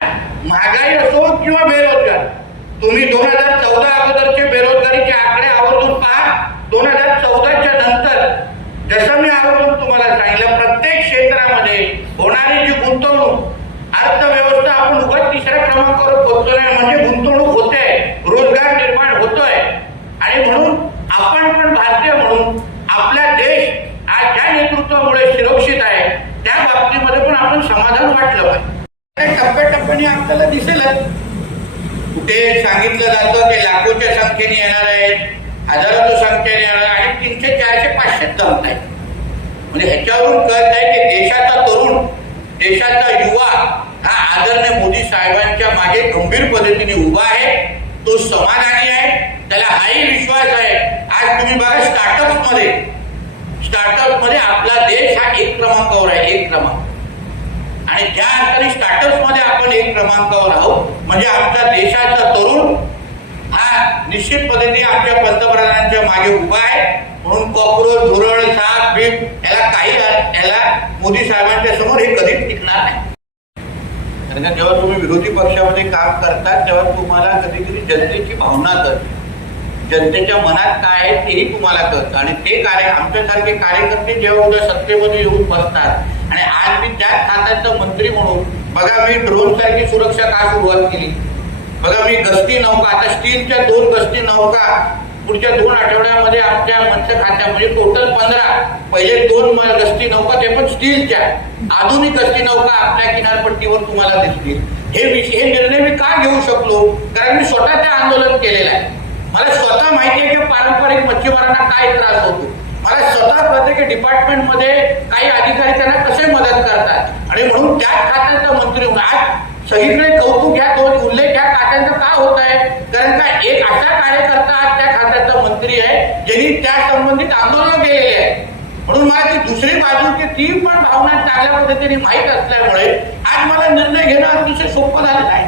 महागाई असो किंवा बेरोजगार, तुम्ही 2014 अगोदरचे बेरोजगारीचे आकडे आवर्जून पहा. 2014च्या नंतर जसं मी आवर्जून तुम्हाला सांगितलं, प्रत्येक क्षेत्रामध्ये होणारी जी गुंतवणूक, अर्थव्यवस्था आपण उगाच तिसऱ्या क्रमांकावर पोहोचलो नाही, म्हणजे गुंतवणूक होते, रोजगार निर्माण होतोय. आणि म्हणून आपण पण भारतीय म्हणून आपला देश आज ज्या नेतृत्वामुळे सुरक्षित आहे त्या बाबतीमध्ये पण आपण समाधान वाटलं पाहिजे. टप्प्याटप्प्याने आपल्याला दिसेलच. कुठे सांगितलं जातं की लाखोच्या संख्येने येणार आहेत, हजारोच्या संख्येने येणार आणि 300, 400, 500 जमत आहेत. म्हणजे ह्याच्यावरून कळत आहे की देशाचा तरुण, देशाचा युवा हा आदरणीय मोदी साहेबांच्या मागे गंभीर पद्धतीने उभा आहे. तो समाधानी आहे, त्याला हाही विश्वास आहे. आज तुम्ही बघा स्टार्टअप मध्ये आपला देश हा 1 क्रमांकावर आहे, 1 क्रमांक. आणि ज्या अर्थाने स्टार्टअप मध्ये आपण 1 क्रमांकावर आहोत, म्हणजे आमच्या देशाचा तरुण हा निश्चित पद्धतीने आमच्या पंतप्रधानांच्या मागे उभा आहे. म्हणून कॉक्रोच, धुरळ, साप, बीप याला मोदी साहेबांच्या समोर हे कधीच टिकणार नाही. कारण जेव्हा तुम्ही विरोधी पक्षामध्ये काम करतात तेव्हा तुम्हाला कधी कधी जनतेची भावना कळते, जनतेच्या मनात काय आहे तेही तुम्हाला कळतं. आणि ते आमच्यासारखे कार्यकर्ते जेव्हा उद्या सत्तेमध्ये येऊन बसतात आणि आज मी त्याच खात्याचा मंत्री म्हणून बघा, मी ड्रोन सारखी सुरक्षा का सुरुवात केली, बघा मी गस्ती नौका, आता स्टीलच्या 2 गस्ती नौका पुढच्या 2 आठवड्यामध्ये आमच्या मत्स्य खात्यामध्ये टोटल 15, पहिले 2 गस्ती नौका ते पण स्टीलच्या आधुनिक गस्ती नौका आपल्या किनारपट्टीवर तुम्हाला दिसतील. हे निर्णय मी का घेऊ शकलो, कारण मी स्वतः ते आंदोलन केलेलं आहे. मला स्वतः माहिती आहे की पारंपरिक मच्छीमारांना काय त्रास होतो. मला स्वतः प्रत्येक डिपार्टमेंटमध्ये काही अधिकारी त्यांना कसे मदत करतात. आणि म्हणून त्याच खात्याचा मंत्री म्हणून आज सगळीकडे कौतुक घ्या, 2 उल्लेख ह्या खात्यांचा का होत आहे, कारण का एक असा कार्यकर्ता आज त्या खात्याचा मंत्री आहे ज्यांनी त्या संबंधित आंदोलन केलेले आहे. म्हणून मला ती दुसरी बाजूची ती पण भावना चांगल्या पद्धतीने माहीत असल्यामुळे आज मला निर्णय घेणं अतिशय सोपं झालेलं आहे.